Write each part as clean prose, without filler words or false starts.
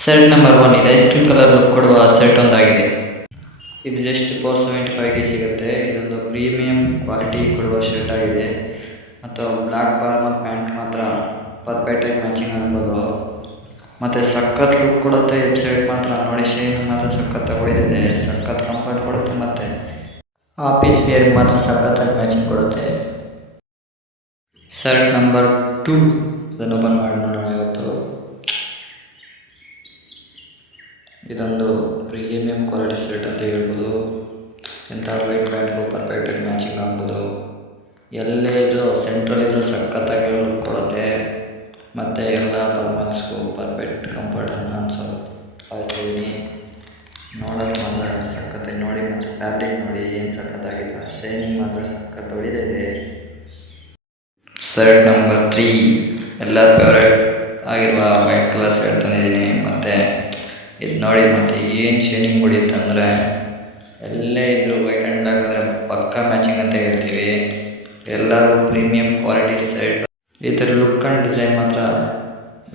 Shirt number 1 ಇದು ice cream colour look ಕೊಡುವ shirt ಒಂದಾಗಿದೆ. ಇದು ಜಸ್ಟ್ 475ಗೆ ಸಿಗುತ್ತೆ. ಇದೊಂದು ಪ್ರೀಮಿಯಂ ಕ್ವಾಲಿಟಿ ಕೊಡುವ ಶರ್ಟ್ ಆಗಿದೆ ಮತ್ತು ಬ್ಲ್ಯಾಕ್ ಫಾರ್ಮಲ್ ಪ್ಯಾಂಟ್ ಮಾತ್ರ ಪರ್ಫೆಕ್ಟಾಗಿ ಮ್ಯಾಚಿಂಗ್ ಆಗ್ಬೋದು ಮತ್ತು ಸಖತ್ ಲುಕ್ ಕೊಡುತ್ತೆ. ಈ ಶರ್ಟ್ ಮಾತ್ರ ನೋಡಿ, ಶೈನ್ ಮಾತ್ರ ಸಖತ್ ಹೊಡಿದಿದೆ, ಸಖತ್ ಕಂಫರ್ಟ್ ಕೊಡುತ್ತೆ ಮತ್ತು ಆಫೀಸ್ ವೇರ್ಗೆ ಮಾತ್ರ ಸಖತ್ತಾಗಿ ಮ್ಯಾಚಿಂಗ್ ಕೊಡುತ್ತೆ. ಶರ್ಟ್ ನಂಬರ್ 2 ಇದನ್ನು ಓಪನ್ ಮಾಡಿ ನೋಡೋಣ ಇವತ್ತು. ಇದೊಂದು ಪ್ರೀಮಿಯಂ ಕ್ವಾಲಿಟಿ ಶರ್ಟ್ ಅಂತ ಹೇಳ್ಬೋದು. ಎಂಥ ವೈಟ್ ಪ್ಯಾಂಟ್ಗೂ ಪರ್ಫೆಕ್ಟಾಗಿ ಮ್ಯಾಚಿಂಗ್ ಆಗ್ಬೋದು. ಎಲ್ಲೇ ಇದ್ರೂ ಸೆಂಟ್ರಲ್ ಇದ್ರೂ ಸಖತ್ತಾಗಿ ಲುಕ್ ಕೊಡುತ್ತೆ ಮತ್ತು ಎಲ್ಲ ಪರ್ಫಾರ್ಮೆನ್ಸ್ಗೂ ಪರ್ಫೆಕ್ಟ್ ಕಂಫರ್ಟನ್ನು ಅನ್ಸೋತೀನಿ. ನೋಡೋಕ್ಕೆ ಮಾತ್ರ ಸಖತ್ತಾಗಿ ನೋಡಿ ಮತ್ತು ಫ್ಯಾಬ್ರಿಕ್ ನೋಡಿ ಏನು ಸಖತ್ತಾಗಿದೆ. ಶೈನಿಂಗ್ ಮಾತ್ರ ಸಖತ್ ಹೊಡಿದಿದೆ. ಶರ್ಟ್ ನಂಬರ್ 3 ಎಲ್ಲ ಫೇವ್ರೇಟ್ ಆಗಿರುವ ವೈಟ್ ಕಲರ್ ಶರ್ಟ್ ತಂದಿದ್ದೀನಿ. ಮತ್ತು ಇದು ನೋಡಿ ಮತ್ತು ಏನು ಶೈನಿಂಗ್ ಹೊಡಿಯುತ್ತೆ ಅಂದರೆ ಎಲ್ಲೇ ಇದ್ದರೂ ವೈಟ್ ಆ್ಯಂಡ್ ಬ್ಲ್ಯಾಕ್ ಆದರೆ ಪಕ್ಕಾ ಮ್ಯಾಚಿಂಗ್ ಅಂತ ಹೇಳ್ತೀವಿ. ಎಲ್ಲರೂ ಪ್ರೀಮಿಯಂ ಕ್ವಾಲಿಟಿ ಶರ್ಟ್. ಈ ಥರ ಲುಕ್ ಆ್ಯಂಡ್ ಡಿಸೈನ್ ಮಾತ್ರ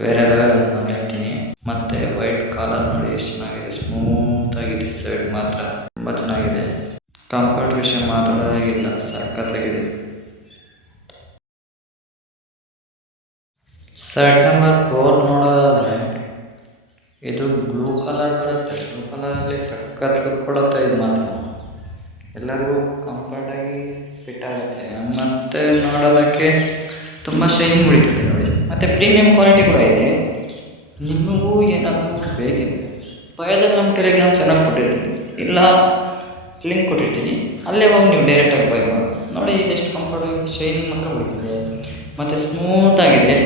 ಬೇರೆ ಲೆವೆಲ್ ಅಂತ ನಾನು ಹೇಳ್ತೀನಿ. ಮತ್ತು ವೈಟ್ ಕಾಲರ್ ನೋಡಿ ಎಷ್ಟು ಚೆನ್ನಾಗಿದೆ, ಸ್ಮೂತಾಗಿದೆ. ಶರ್ಟ್ ಮಾತ್ರ ತುಂಬ ಚೆನ್ನಾಗಿದೆ. ಕಂಫರ್ಟ್ ವಿಷಯ ಮಾತಾಡೋದಾಗಿಲ್ಲ, ಸಖತ್ತಾಗಿದೆ. ಶರ್ಟ್ ನಂಬರ್ 4 ನೋಡೋದಾದರೆ ಇದು ಬ್ಲೂ ಕಲರ್ ಬರುತ್ತೆ. ಬ್ಲೂ ಕಲರಲ್ಲಿ ಸಖತ್ ಲುಕ್ ಕೊಡುತ್ತೆ. ಇದು ಮಾತ್ರ ಎಲ್ಲರಿಗೂ ಕಂಫರ್ಟಾಗಿ ಫಿಟ್ ಆಗುತ್ತೆ ಮತ್ತು ನೋಡೋದಕ್ಕೆ ತುಂಬ ಶೈನಿಂಗ್ ಹೊಡಿತದೆ ನೋಡಿ. ಮತ್ತು ಪ್ರೀಮಿಯಂ ಕ್ವಾಲಿಟಿ ಕೂಡ ಇದೆ. ನಿಮಗೂ ಏನಾದರೂ ಬೇಕಿದೆ ಬಯೋದಲ್ಲಿ ನಮ್ಮ ಟೆಲಿಗ್ರಾಮ್ ಚೆನ್ನಾಗಿ ಕೊಟ್ಟಿರ್ತೀನಿ, ಇಲ್ಲ ಲಿಂಕ್ ಕೊಟ್ಟಿರ್ತೀನಿ, ಅಲ್ಲೇ ಹೋಗಿ ನೀವು ಡೈರೆಕ್ಟಾಗಿ ಬೈ ಮಾಡಿ ನೋಡಿ. ಇದೆಷ್ಟು ಕಂಫರ್ಟಾಗಿದೆ, ಶೈನಿಂಗ್ ಮಾತ್ರ ಹೊಡಿತಿದೆ ಮತ್ತು ಸ್ಮೂತಾಗಿದೆ,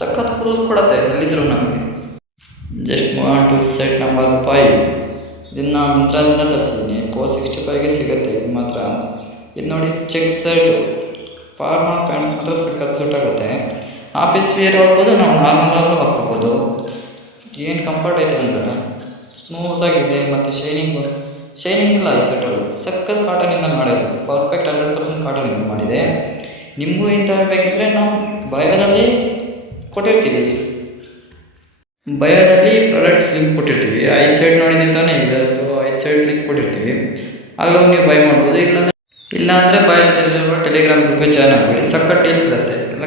ಸಖತ್ ಲುಕ್ ಕೊಡುತ್ತೆ ಎಲ್ಲಿದ್ದರೂ ನಮಗೆ. Just move on to set number 5. ಇದನ್ನು ಮಿಂತ್ರಾದಿಂದ ತರಿಸಿದ್ದೀನಿ. 465ಗೆ ಸಿಗುತ್ತೆ. ಇದು ಮಾತ್ರ ಇದು ನೋಡಿ, ಚೆಕ್ ಶರ್ಟು ಫಾರ್ಮಲ್ ಪ್ಯಾಂಟ್ ಮಾತ್ರ ಸಖತ್ ಸೂಟ್ ಆಗುತ್ತೆ. ಆಫೀಸ್ ವೇರ್ ಹೋಗ್ಬೋದು, ನಾವು ನಾರ್ಮಲಾಗೂ ಹಾಕ್ಕೋಬೋದು. ಏನು ಕಂಫರ್ಟ್ ಐತೆ ಅಂದರೆ ಸ್ಮೂತಾಗಿದೆ ಮತ್ತು ಶೈನಿಂಗ್ ಇಲ್ಲ ಈ ಶರ್ಟಲ್ಲಿ. ಸಖತ್ ಕಾಟನಿಂದ ಮಾಡಿದೆ, ಪರ್ಫೆಕ್ಟ್ 100% ಕಾಟನಿಂದ ಮಾಡಿದೆ. ನಿಮಗೂ ಇಂಥವು ಬೇಕಿದ್ರೆ ನಾವು ಬಯೋದಲ್ಲಿ ಕೊಟ್ಟಿರ್ತೀವಿ, ಬಯೋದಲ್ಲಿ ಪ್ರಾಡಕ್ಟ್ಸ್ ಲಿಂಕ್ ಕೊಟ್ಟಿರ್ತೀವಿ. 5 ಸೈಡ್ ನೋಡಿದ್ದೀವಿ ತಾನೇ, ಇವತ್ತು 5 ಸೈಡ್ ಲಿಂಕ್ ಕೊಟ್ಟಿರ್ತೀವಿ, ಅಲ್ಲೋಗಿ ನೀವು ಬೈ ಮಾಡ್ಬೋದು. ಇಲ್ಲಾಂದರೆ ಬಯೋದಲ್ಲಿರುವ ಟೆಲಿಗ್ರಾಮ್ ಗ್ರೂಪಿಗೆ ಜಾಯ್ನ್ ಆಗಿಬಿಡಿ, ಸಖತ್ ಡೀಲ್ಸ್ ಇರುತ್ತೆ. ಎಲ್ಲ